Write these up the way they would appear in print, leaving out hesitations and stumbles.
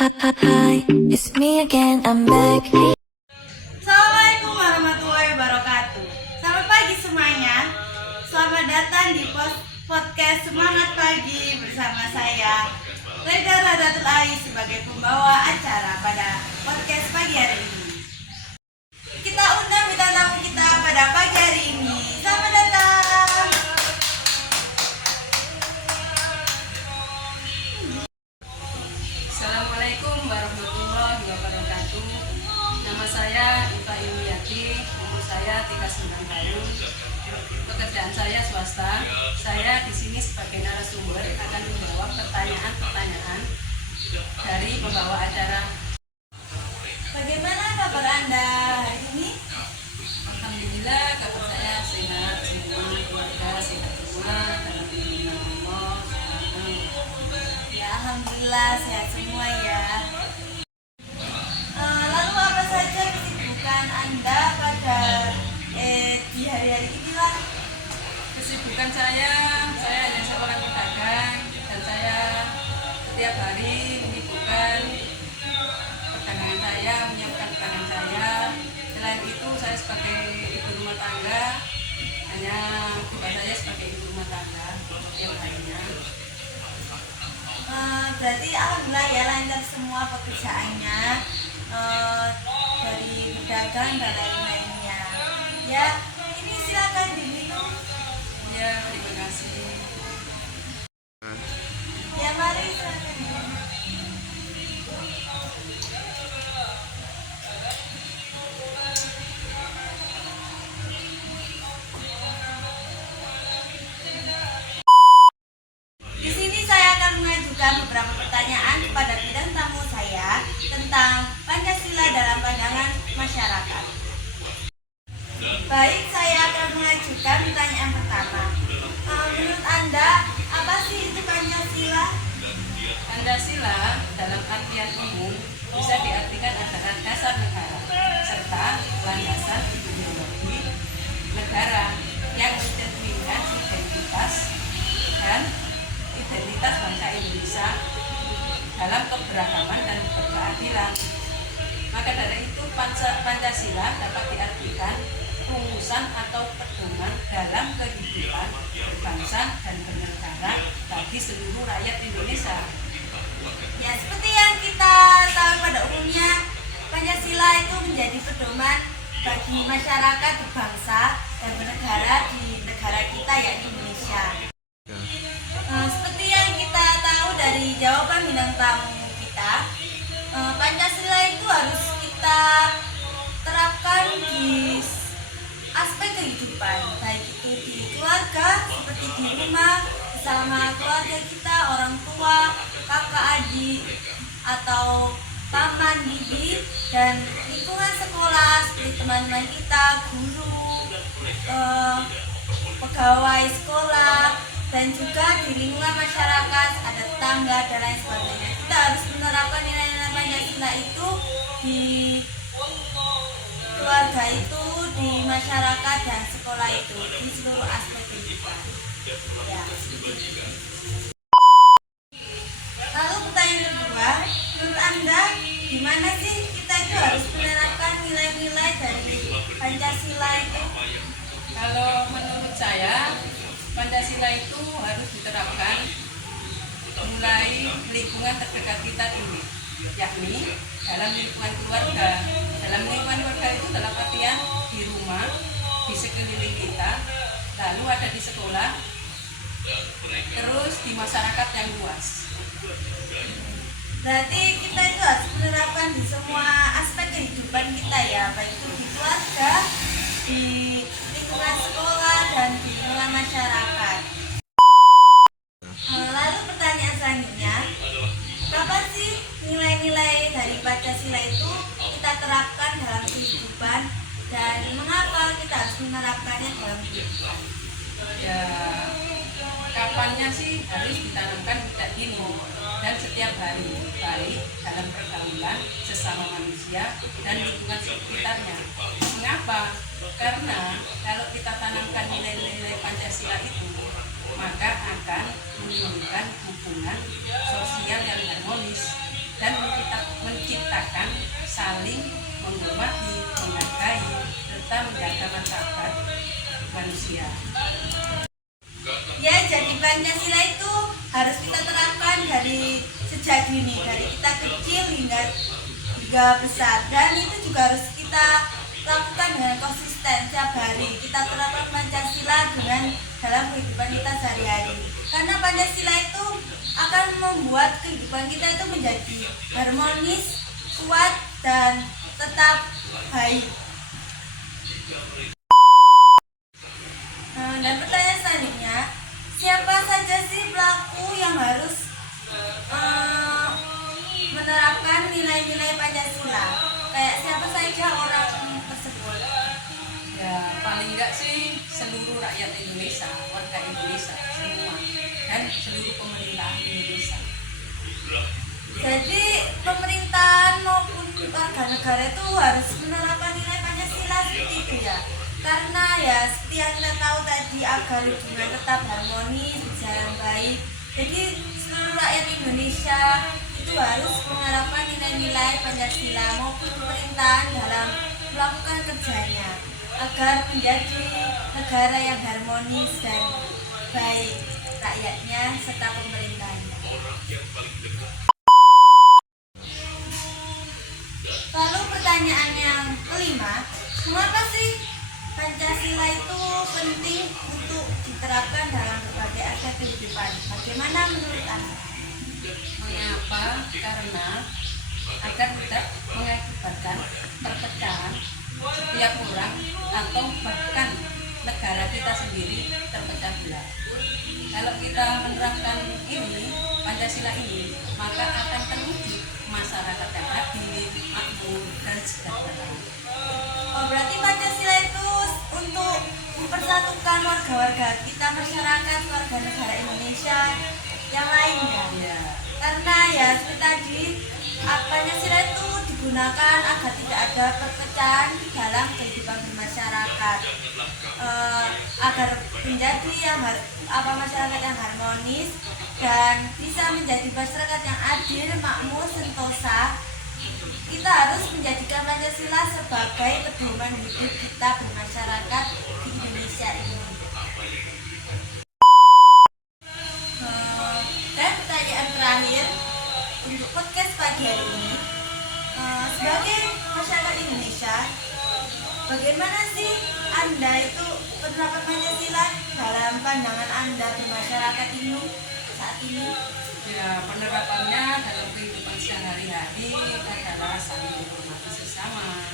Hi, it's me again, I'm back. Assalamualaikum warahmatullahi wabarakatuh. Selamat pagi semuanya. Selamat datang di podcast Semangat Pagi bersama saya Reda Radatul Ai sebagai pembawa acara pada podcast pagi hari ini. Kita undang bintang tamu kita pada pagi hari ini. Selamat datang. Assalamualaikum warahmatullahi wabarakatuh. Nama saya Iva Yuniati, umur saya 39 tahun. Pekerjaan saya swasta. Saya di sini sebagai narasumber akan menjawab pertanyaan-pertanyaan dari pembawa acara. Bagaimana kabar Anda hari ini? Alhamdulillah kabar saya sehat semua, keluarga sehat semua, dalam lindungan Allah Subhanahu. Ya, alhamdulillah sehat semua ya. Lalu apa saja kesibukan Anda pada di hari-hari inilah? Kesibukan saya hanya seorang pedagang dan saya setiap hari menyibukkan perdagangan saya, menyiapkan dagangan saya. Selain itu saya sebagai ibu rumah tangga, hanya tugas saya sebagai ibu rumah tangga yang lainnya. Berarti alhamdulillah ya lancar semua pekerjaannya, dari pedagang dan lain-lainnya. Ya, ini silakan diminum. Ya, terima kasih. Ya, mari silakan diminum. Di sini saya akan mengajukan beberapa pertanyaan kepada bidang tamu saya tentang Pancasila dalam pandangan masyarakat. Baik, saya akan mengajukan pertanyaan pertama. Menurut Anda, apa sih itu Pancasila? Pancasila dalam artian umum bisa diartikan adalah dasar negara serta landasan ideologi negara yang mencerminkan identitas bangsa Indonesia dalam keberagaman dan keberadilan. Maka dari itu Pancasila dapat diartikan rumusan atau pedoman dalam kehidupan berbangsa dan bernegara bagi seluruh rakyat Indonesia. Ya, seperti yang kita tahu pada umumnya, Pancasila itu menjadi pedoman bagi masyarakat berbangsa dan bernegara di negara kita yaitu Indonesia. Seperti yang kita tahu dari jawaban bintang tamu kita, Pancasila itu harus kita terapkan di aspek kehidupan, baik itu di keluarga, seperti di rumah, bersama keluarga kita, orang tua, kakak adik, atau paman bibi, dan lingkungan sekolah seperti teman-teman kita, guru, pegawai sekolah, dan juga di lingkungan masyarakat, ada tetangga dan lain sebagainya. Kita harus menerapkan nilai-nilai Pancasila itu di keluarga itu, di masyarakat dan sekolah itu, di seluruh aspek kehidupan. Ya, seperti itu. Lalu pertanyaan kedua, menurut Anda gimana sih kita itu harus menerapkan nilai-nilai dari Pancasila itu? Kalau menurut saya, Pancasila itu harus diterapkan mulai lingkungan terdekat kita dulu, yakni dalam lingkungan keluarga. Dalam lingkungan keluarga itu dalam artian di rumah, di sekeliling kita, lalu ada di sekolah, terus di masyarakat yang luas. Berarti kita itu harus menerapkan di semua aspek kehidupan kita ya, baik itu di keluarga, di lingkungan sekolah, dan di lingkungan masyarakat. Lalu pertanyaan selanjutnya, kapan sih nilai-nilai dari Pancasila itu kita terapkan dalam kehidupan dan mengapa kita harus menerapkannya dalam kehidupan? Ya, kapannya sih harus ditanamkan sejak dini dan setiap hari, baik dalam pergaulan sesama manusia dan lingkungan sekitarnya. Mengapa? Karena kalau kita tanamkan nilai-nilai Pancasila itu, maka akan menimbulkan hubungan sosial yang harmonis dan menciptakan kita menjaga martabat manusia. Ya, jadi Pancasila itu harus kita terapkan dari sejak dini, dari kita kecil hingga besar, dan itu juga harus kita lakukan dengan konsisten setiap hari. Kita terapkan Pancasila dengan dalam kehidupan kita sehari-hari, karena Pancasila itu akan membuat kehidupan kita itu menjadi harmonis, kuat, dan tetap baik. Dan pertanyaan selanjutnya, siapa saja sih pelaku yang harus menerapkan nilai-nilai Pancasila? Kayak siapa saja orang tersebut? Ya paling enggak sih seluruh rakyat Indonesia, warga Indonesia semua, dan seluruh pemerintahan Indonesia. Jadi pemerintahan maupun warga negara itu harus menerapkan nilai Pancasila seperti itu ya. Karena ya seperti yang kita tahu tadi, agar hubungan tetap harmonis, berjalan baik. Jadi seluruh rakyat Indonesia itu harus menerapkan nilai-nilai Pancasila maupun pemerintahan dalam melakukan kerjanya, agar menjadi negara yang harmonis dan baik rakyatnya serta pemerintahnya. Lalu pertanyaan yang kelima, mengapa sih Pancasila itu penting untuk diterapkan dalam berbagai aspek kehidupan? Bagaimana menurut Anda? Mengapa? Karena agar tidak mengakibatkan perpecahan setiap orang atau bahkan negara kita sendiri terpecah belah. Kalau kita menerapkan ini, Pancasila ini, maka akan terwujud masyarakat yang adil, makmur, dan sejahtera. Oh, berarti Pancasila itu untuk mempersatukan warga-warga kita, masyarakat, warga negara Indonesia yang lainnya. Ya, Karena ya seperti tadi, Pancasila itu digunakan agar tidak ada perpecahan dalam kehidupan bermasyarakat, agar menjadi masyarakat yang harmonis dan bisa menjadi masyarakat yang adil, makmur, sentosa. Kita harus menjadikan Pancasila sebagai pedoman hidup kita bermasyarakat di Indonesia ini. Dan pertanyaan terakhir untuk podcast pagi hari ini, sebagai masyarakat Indonesia, bagaimana sih Anda itu penerapan Pancasila dalam pandangan Anda bermasyarakat ini saat ini? ya penerapannya dalam kehidupan sehari-hari adalah saling menghormati sesama,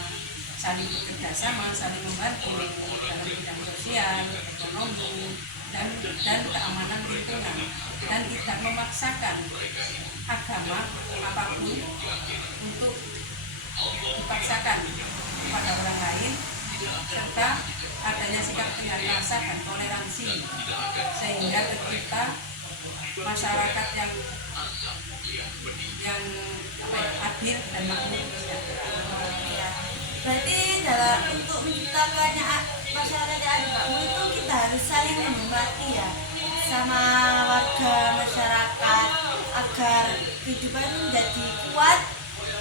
saling bekerja sama, saling membantu dalam bidang sosial, ekonomi, dan keamanan lingkungan, dan tidak memaksakan agama apapun untuk dipaksakan kepada orang lain, serta adanya sikap dengan rasa dan toleransi, sehingga ketika masyarakat yang adil dan makmur sejahtera. Ya, berarti untuk menciptakannya masyarakat yang adil makmur itu kita harus saling menghormati ya sama warga masyarakat, agar kehidupan itu menjadi kuat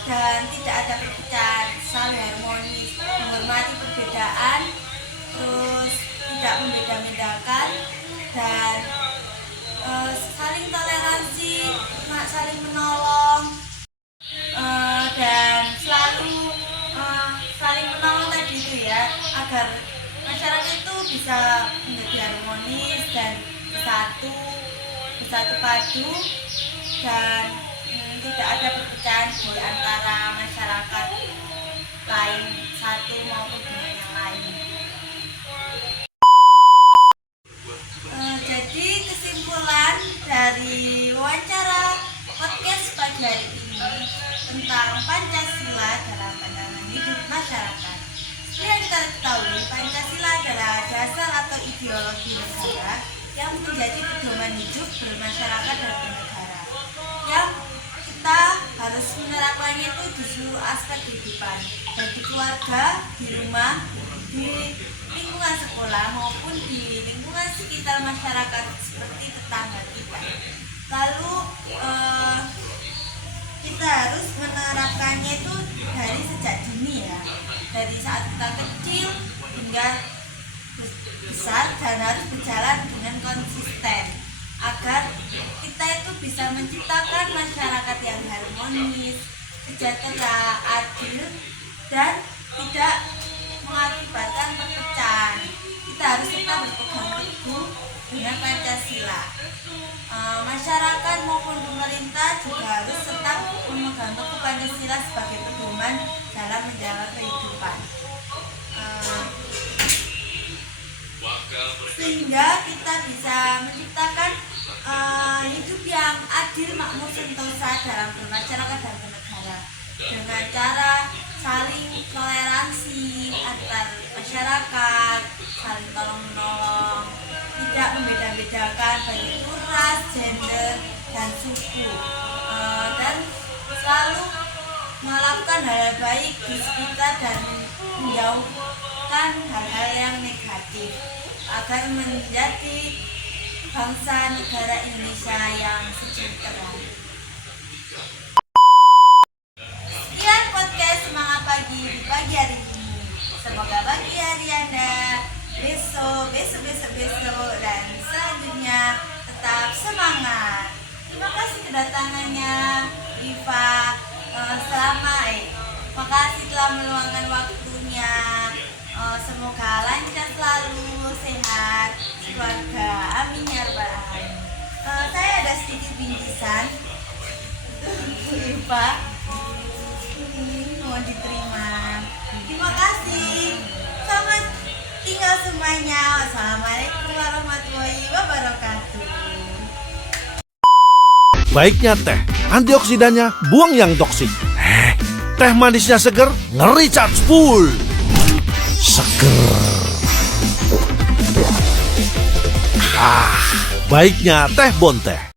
dan tidak ada perpecahan, saling harmonis, menghormati perbedaan, terus tidak membeda-bedakan, dan saling toleransi, saling menolong, dan selalu saling menolong tadi itu ya, agar masyarakat itu bisa menjadi harmonis dan bersatu padu, dan tidak ada perpecahan di antara masyarakat lain satu maupun dengan yang lain. Jadi kesimpulan dari wawancara podcast pagi hari ini tentang Pancasila dalam pandangan hidup masyarakat. Seperti yang kita ketahui, Pancasila adalah dasar atau ideologi negara yang menjadi pedoman hidup bermasyarakat dan bernegara, yang kita harus menerapkannya itu di seluruh aspek kehidupan, baik di keluarga, di rumah, di lingkungan sekolah, maupun di lingkungan sekitar masyarakat seperti tetangga kita. Lalu kita harus menerapkannya itu dari sejak dini ya, dari saat kita kecil hingga besar, dan harus berjalan dengan konsisten agar kita itu bisa menciptakan masyarakat yang harmonis, sejahtera, adil, dan tidak mengakibatkan perpecahan. Kita harus tetap berpegang teguh dengan Pancasila. Masyarakat maupun pemerintah juga harus tetap memegang teguh Pancasila sebagai pedoman dalam menjalankan kehidupan. Sehingga kita bisa menciptakan hidup yang adil, makmur, sentosa dalam bermasyarakat dan bernegara dengan cara saling toleransi antar masyarakat, saling tolong menolong, tidak membeda-bedakan baik itu ras, gender, dan suku, dan selalu melakukan hal baik di sekitar dan menjauhkan hal-hal yang negatif agar menjadi bangsa negara Indonesia yang sejahtera. Sekian podcast Semangat Pagi di pagi hari ini. Semoga pagi hari Anda besok, dan selanjutnya tetap semangat. Terima kasih kedatangannya Iva. Terima kasih telah meluangkan waktunya. Semoga lancar selalu, sehat keluarga, amin ya rabbal alamin. Saya ada sedikit bingkisan untuk Iva, ini mohon diterima. Terima kasih, selamat tinggal semuanya. Wassalamualaikum warahmatullahi wabarakatuh. Baiknya teh, antioksidannya buang yang toksik. Teh manisnya seger, nge-recharge full. Seger. Baiknya teh Bonteh.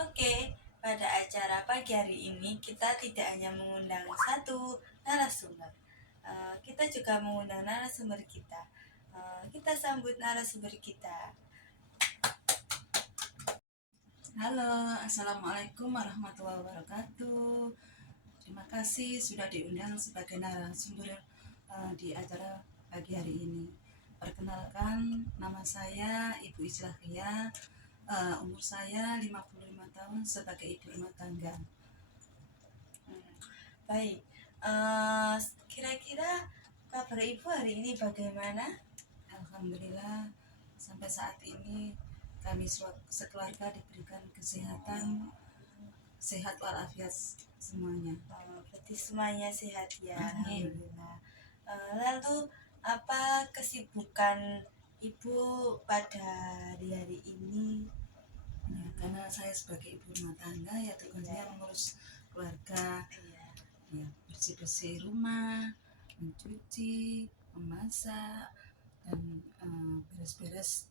Oke, pada acara pagi hari ini kita tidak hanya mengundang satu narasumber, kita juga mengundang narasumber kita. Kita sambut narasumber kita. Halo, assalamualaikum warahmatullahi wabarakatuh. Terima kasih sudah diundang sebagai narasumber di acara pagi hari ini. Perkenalkan, nama saya Ibu Islahia, umur saya 55 tahun sebagai ibu rumah tangga. Baik, kira-kira kabar Ibu hari ini bagaimana? Alhamdulillah, sampai saat ini kami sekeluarga diberikan kesehatan, sehat walafiat semuanya. Berarti semuanya sehat ya. Amin. Alhamdulillah. Lalu apa kesibukan Ibu pada hari ini? Ya, karena saya sebagai ibu rumah tangga ya tugasnya mengurus keluarga, ya, bersih-bersih rumah, mencuci, memasak, dan beres-beres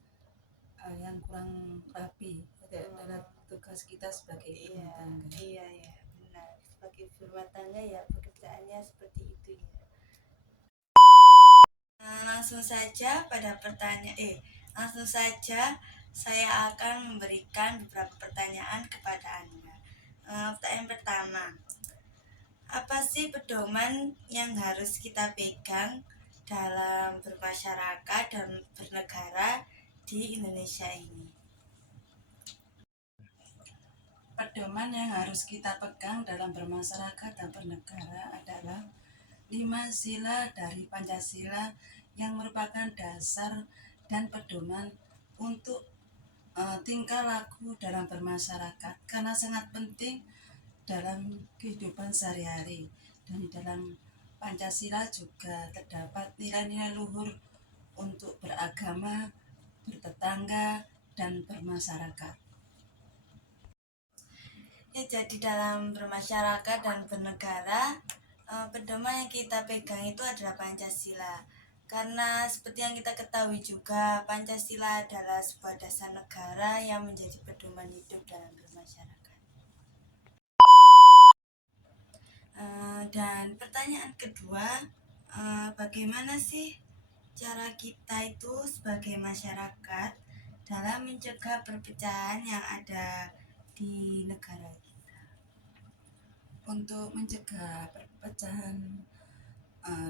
yang kurang rapi adalah tugas kita sebagai ibu rumah tangga. Iya, benar. Sebagai ibu rumah tangga ya pekerjaannya seperti itu ya. Langsung saja saya akan memberikan beberapa pertanyaan kepada Anda. Pertanyaan pertama, apa sih pedoman yang harus kita pegang dalam bermasyarakat dan bernegara di Indonesia ini? Pedoman yang harus kita pegang dalam bermasyarakat dan bernegara adalah 5 sila dari Pancasila yang merupakan dasar dan pedoman untuk tingkah laku dalam bermasyarakat, karena sangat penting dalam kehidupan sehari-hari. Dan di dalam Pancasila juga terdapat nilai-nilai luhur untuk beragama, bertetangga, dan bermasyarakat. Ya, jadi dalam bermasyarakat dan bernegara, pedoman yang kita pegang itu adalah Pancasila. Karena seperti yang kita ketahui juga, Pancasila adalah sebuah dasar negara yang menjadi pedoman hidup dalam bermasyarakat. Dan pertanyaan kedua, bagaimana sih cara kita itu sebagai masyarakat dalam mencegah perpecahan yang ada di negara kita? Untuk mencegah perpecahan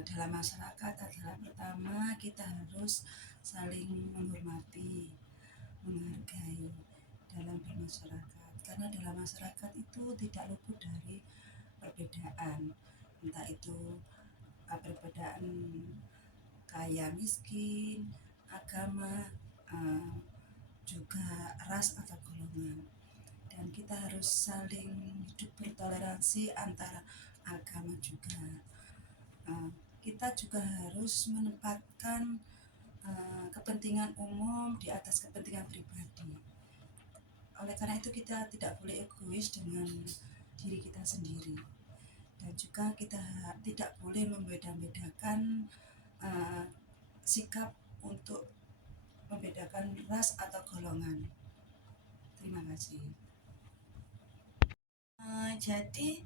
dalam masyarakat adalah pertama kita harus saling menghormati, menghargai dalam bermasyarakat. Karena dalam masyarakat itu tidak luput dari perbedaan, entah itu perbedaan kaya miskin, agama, juga ras atau golongan. Dan kita harus saling hidup bertoleransi antara agama juga. Kita juga harus menempatkan kepentingan umum di atas kepentingan pribadi. Oleh karena itu kita tidak boleh egois dengan diri kita sendiri, dan juga kita tidak boleh membeda-bedakan sikap untuk membedakan ras atau golongan. Terima kasih. Jadi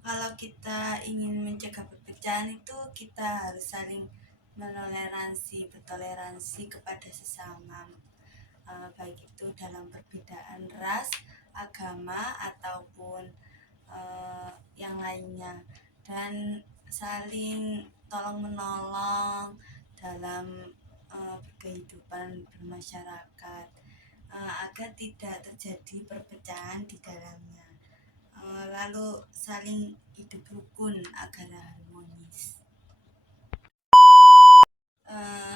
kalau kita ingin mencegah perpecahan itu kita harus saling bertoleransi kepada sesama, baik itu dalam perbedaan ras, agama ataupun yang lainnya, dan saling tolong menolong dalam kehidupan bermasyarakat, agar tidak terjadi perpecahan di dalamnya. Lalu saling hidup rukun agar harmonis.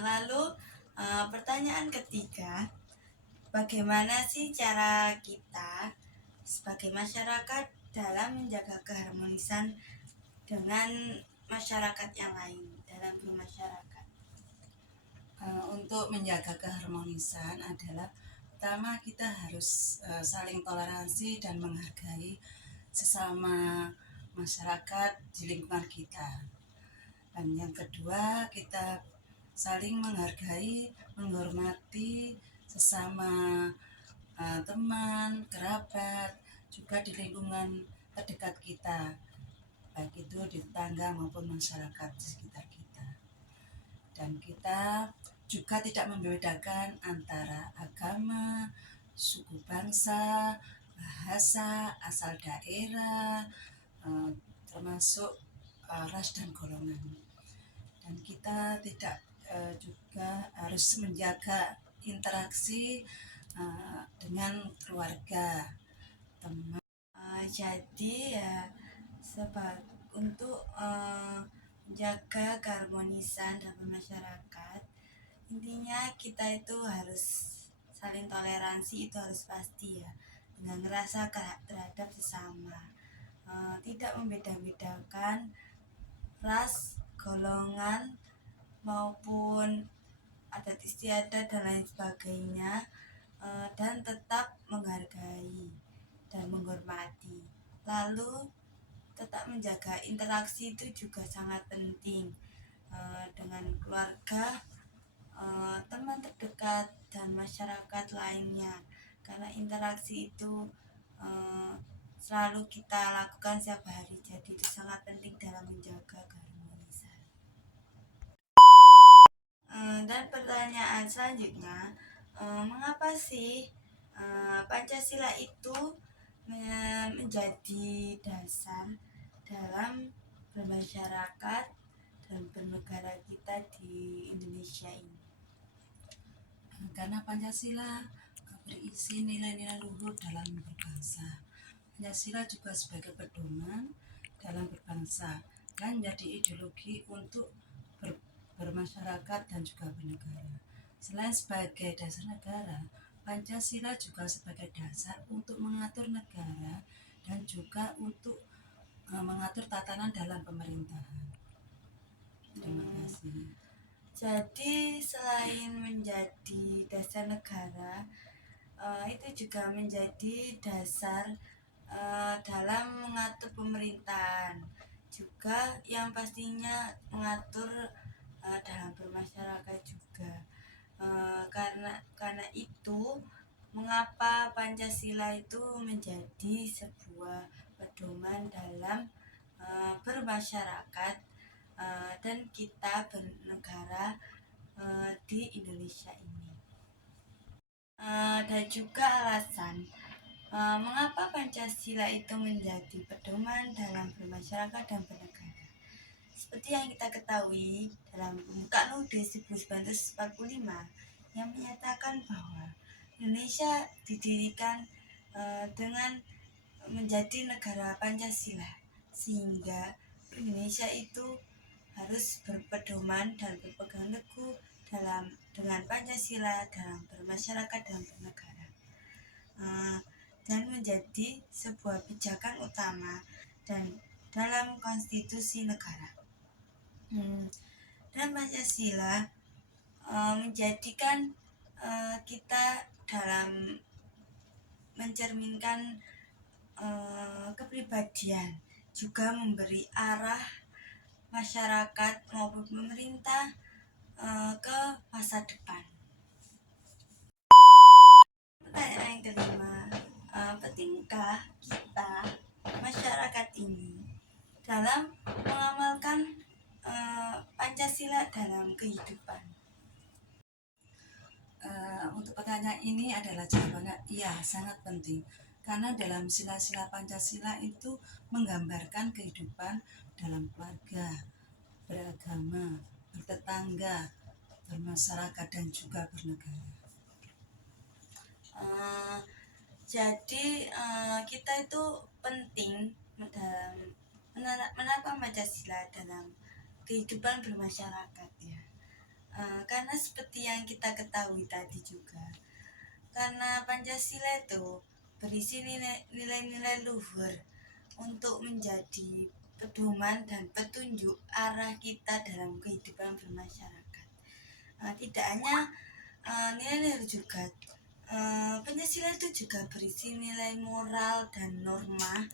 Lalu pertanyaan ketiga, bagaimana sih cara kita sebagai masyarakat dalam menjaga keharmonisan dengan masyarakat yang lain dalam bermasyarakat? Untuk menjaga keharmonisan adalah pertama kita harus saling toleransi dan menghargai sesama masyarakat di lingkungan kita. Dan yang kedua, kita saling menghargai, menghormati sesama teman, kerabat, juga di lingkungan terdekat kita, baik itu di tetangga maupun masyarakat di sekitar kita. Dan kita juga tidak membedakan antara agama, suku bangsa, bahasa, asal daerah, termasuk ras dan golongan. Dan kita tidak juga harus menjaga interaksi dengan keluarga, teman. Jadi ya untuk menjaga keharmonisan dalam masyarakat, intinya kita itu harus saling toleransi, itu harus pasti ya, dengan rasa terhadap sesama, tidak membeda-bedakan ras, golongan maupun adat istiadat dan lain sebagainya, dan tetap menghargai dan menghormati. Lalu tetap menjaga interaksi itu juga sangat penting dengan keluarga, teman terdekat dan masyarakat lainnya, karena interaksi itu selalu kita lakukan setiap hari, jadi itu sangat penting dalam menjaga keharmonisan. Dan pertanyaan selanjutnya, mengapa sih Pancasila itu menjadi dasar dalam bermasyarakat dan bernegara kita di Indonesia ini? Karena Pancasila berisi nilai-nilai luhur dalam berbangsa. Pancasila juga sebagai pedoman dalam berbangsa dan jadi ideologi untuk bermasyarakat dan juga bernegara. Selain sebagai dasar negara, Pancasila juga sebagai dasar untuk mengatur negara dan juga untuk mengatur tatanan dalam pemerintahan. Terima kasih. Jadi selain menjadi dasar negara, itu juga menjadi dasar dalam mengatur pemerintahan, juga yang pastinya mengatur dalam bermasyarakat juga. Karena itu, mengapa Pancasila itu menjadi sebuah pedoman dalam bermasyarakat dan kita bernegara di Indonesia ini. Dan juga alasan mengapa Pancasila itu menjadi pedoman dalam bermasyarakat dan bernegara. Seperti yang kita ketahui dalam pembukaan UUD 1945 yang menyatakan bahwa Indonesia didirikan dengan menjadi negara Pancasila, sehingga Indonesia itu harus berpedoman dan berpegang teguh dengan Pancasila dalam bermasyarakat dan bernegara, dan menjadi sebuah pijakan utama dan dalam konstitusi negara. Dan Pancasila menjadikan kita dalam mencerminkan kepribadian, juga memberi arah masyarakat maupun pemerintah ke masa depan. Pertanyaan yang kelima, pentingkah kita masyarakat ini dalam mengamalkan Pancasila dalam kehidupan? Untuk pertanyaan ini adalah jawabannya iya, sangat penting. Karena dalam sila-sila Pancasila itu menggambarkan kehidupan dalam keluarga, beragama, bertetangga, bermasyarakat, dan juga bernegara. Jadi kita itu penting dalam menerapkan Pancasila dalam kehidupan bermasyarakat ya. Karena seperti yang kita ketahui tadi juga, karena Pancasila itu berisi nilai-nilai luhur untuk menjadi pedoman dan petunjuk arah kita dalam kehidupan bermasyarakat. Tidak hanya nilai-nilai juga, Pancasila itu juga berisi nilai moral dan norma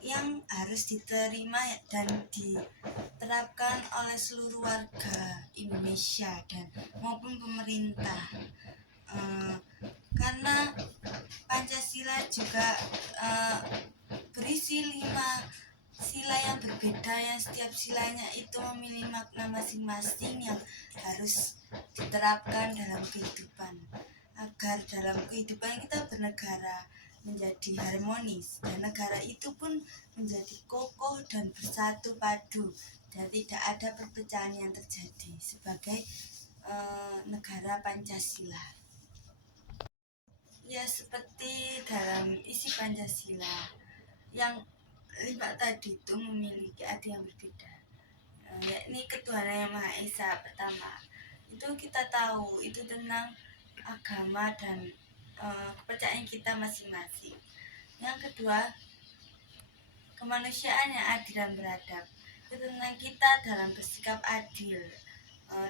yang harus diterima dan diterapkan oleh seluruh warga Indonesia dan maupun pemerintah. Karena Pancasila juga berisi 5 sila yang berbeda, yang setiap silanya itu memiliki makna masing-masing yang harus diterapkan dalam kehidupan, agar dalam kehidupan kita bernegara menjadi harmonis dan negara itu pun menjadi kokoh dan bersatu padu dan tidak ada perpecahan yang terjadi sebagai negara Pancasila. Ya, seperti dalam isi Pancasila yang 5 tadi itu memiliki arti yang berbeda, yakni ketuhanan yang Maha Esa. Pertama itu kita tahu itu tentang agama dan kepercayaan kita masing-masing. Yang kedua, kemanusiaan yang adil dan beradab, itu tentang kita dalam bersikap adil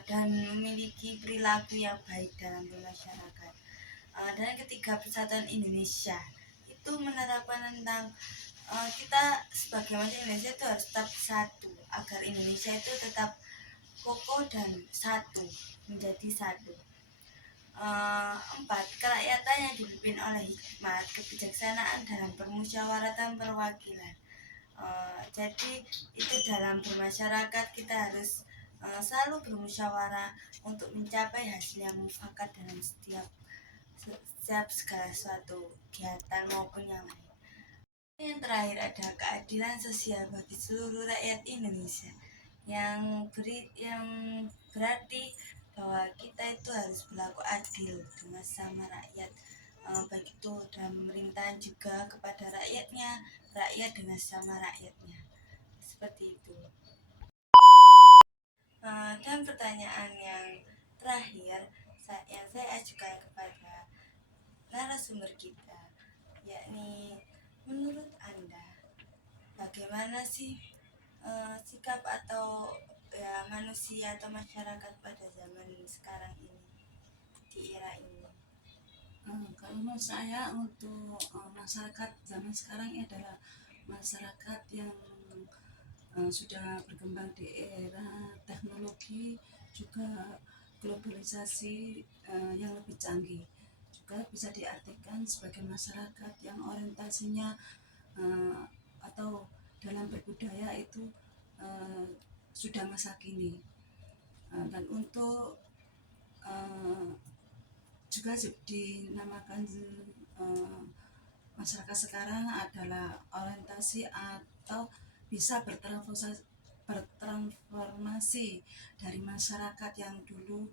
dan memiliki perilaku yang baik dalam bermasyarakat. Dan yang ketiga, persatuan Indonesia, itu menerapkan tentang kita sebagai manusia Indonesia itu harus tetap satu, agar Indonesia itu tetap kokoh dan satu, menjadi satu. 4. Kerakyatan yang dipimpin oleh hikmat, kebijaksanaan dalam permusyawaratan perwakilan. Jadi itu dalam bermasyarakat kita harus selalu bermusyawarah untuk mencapai hasil yang mufakat dalam setiap segala suatu kegiatan maupun yang lain. Yang terakhir ada keadilan sosial bagi seluruh rakyat Indonesia, yang berarti bahwa kita itu harus berlaku adil dengan sama rakyat, baik itu dalam pemerintahan juga kepada rakyatnya, rakyat dengan sama rakyatnya, seperti itu. Dan pertanyaan yang terakhir yang saya ajukan kepada narasumber kita, yakni menurut Anda bagaimana sih sikap atau manusia atau masyarakat pada zaman sekarang ini, di era ini? Kalau menurut saya untuk masyarakat zaman sekarang ini adalah masyarakat yang sudah berkembang di era teknologi, juga globalisasi yang lebih canggih. Juga bisa diartikan sebagai masyarakat yang orientasinya atau dalam berbudaya itu sudah masa kini. Dan untuk juga dinamakan masyarakat sekarang adalah orientasi atau bisa bertransformasi dari masyarakat yang dulu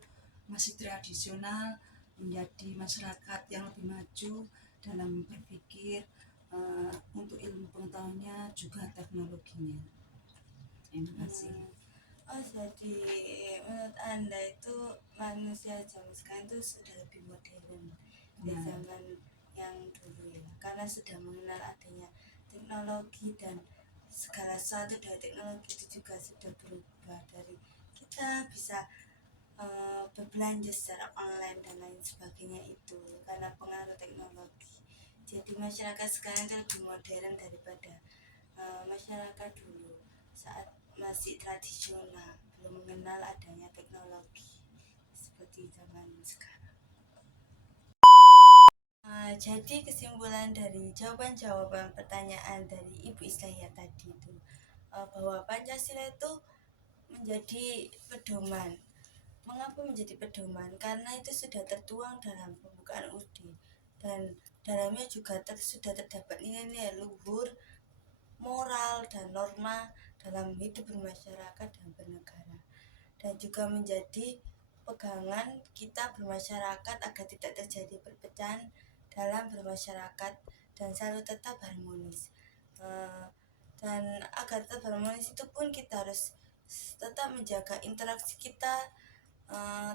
masih tradisional menjadi masyarakat yang lebih maju dalam berpikir, untuk ilmu pengetahuannya juga teknologinya. Terima kasih. Oh, jadi menurut Anda itu manusia zaman sekarang itu sudah lebih modern dari Ya. zaman yang dulu ya, karena sudah mengenal adanya teknologi dan segala sesuatu dari teknologi itu juga sudah berubah, dari kita bisa berbelanja secara online dan lain sebagainya itu karena pengaruh teknologi. Jadi masyarakat sekarang itu lebih modern daripada masyarakat dulu saat masih tradisional, belum mengenal adanya teknologi seperti zaman sekarang. Jadi kesimpulan dari jawaban-jawaban pertanyaan dari Ibu Islahiyah tadi itu bahwa Pancasila itu menjadi pedoman. Mengapa menjadi pedoman? Karena itu sudah tertuang dalam pembukaan UUD dan dalamnya juga sudah terdapat nilai-nilai luhur, moral dan norma dalam hidup bermasyarakat dan bernegara, dan juga menjadi pegangan kita bermasyarakat agar tidak terjadi perpecahan dalam bermasyarakat dan selalu tetap harmonis. Dan agar tetap harmonis itu pun kita harus tetap menjaga interaksi kita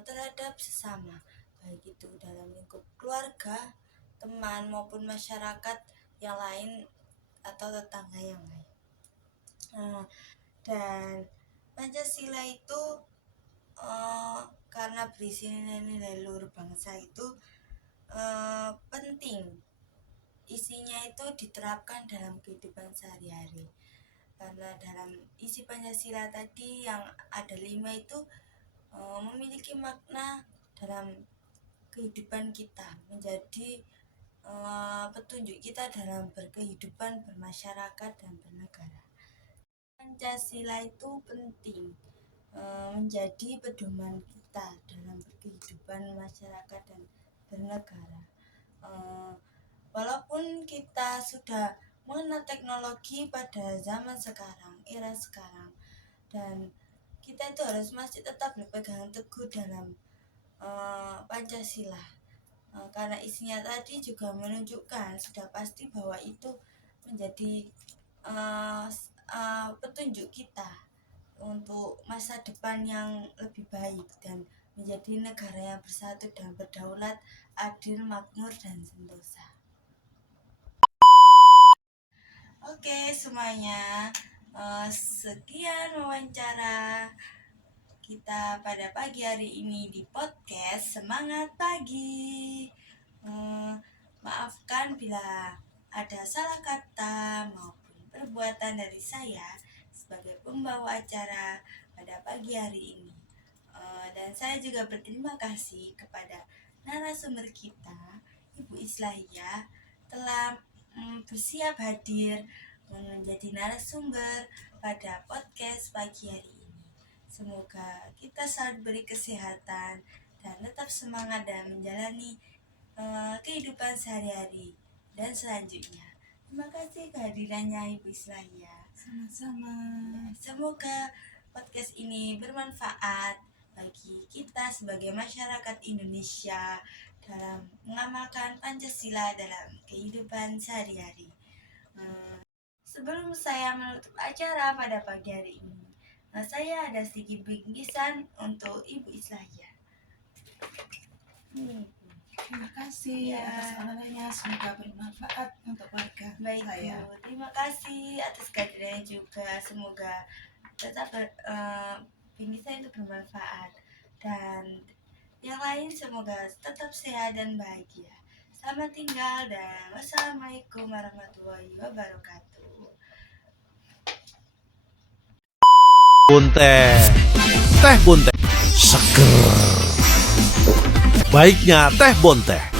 terhadap sesama, baik itu dalam lingkup keluarga, teman maupun masyarakat yang lain atau tetangga yang lain. Dan Pancasila itu karena berisi nilai-nilai luhur bangsa itu penting isinya itu diterapkan dalam kehidupan sehari-hari, karena dalam isi Pancasila tadi yang ada 5 itu memiliki makna dalam kehidupan kita, menjadi petunjuk kita dalam berkehidupan, bermasyarakat dan bernegara. Pancasila itu penting menjadi pedoman kita dalam berkehidupan masyarakat dan bernegara. Walaupun kita sudah mengenal teknologi pada zaman sekarang, era sekarang, dan kita itu harus masih tetap berpegang teguh dalam Pancasila, karena isinya tadi juga menunjukkan sudah pasti bahwa itu menjadi petunjuk kita untuk masa depan yang lebih baik dan menjadi negara yang bersatu dan berdaulat, adil, makmur dan sentosa. Oke semuanya, sekian wawancara kita pada pagi hari ini di podcast Semangat Pagi. Maafkan bila ada salah kata maupun perbuatan dari saya sebagai pembawa acara pada pagi hari ini. Dan saya juga berterima kasih kepada narasumber kita, Ibu Islahiyah, telah bersiap hadir menjadi narasumber pada podcast pagi hari ini. Semoga kita selalu diberi kesehatan dan tetap semangat dalam menjalani kehidupan sehari-hari dan selanjutnya. Terima kasih kehadirannya Ibu Islahiyah. Sama-sama. Semoga podcast ini bermanfaat bagi kita sebagai masyarakat Indonesia dalam mengamalkan Pancasila dalam kehidupan sehari-hari. Sebelum saya menutup acara pada pagi hari ini, saya ada sedikit bingkisan untuk Ibu Islahiyah. Terima kasih Ya. atas amanahnya, semoga bermanfaat untuk warga Baik saya. Bu, terima kasih atas kehadirannya juga. Semoga tetap bingkisan itu bermanfaat dan yang lain semoga tetap sehat dan bahagia. Selamat tinggal dan wassalamualaikum warahmatullahi wabarakatuh. Bonte. Teh Bonte. Seger. Baiknya Teh Bonte.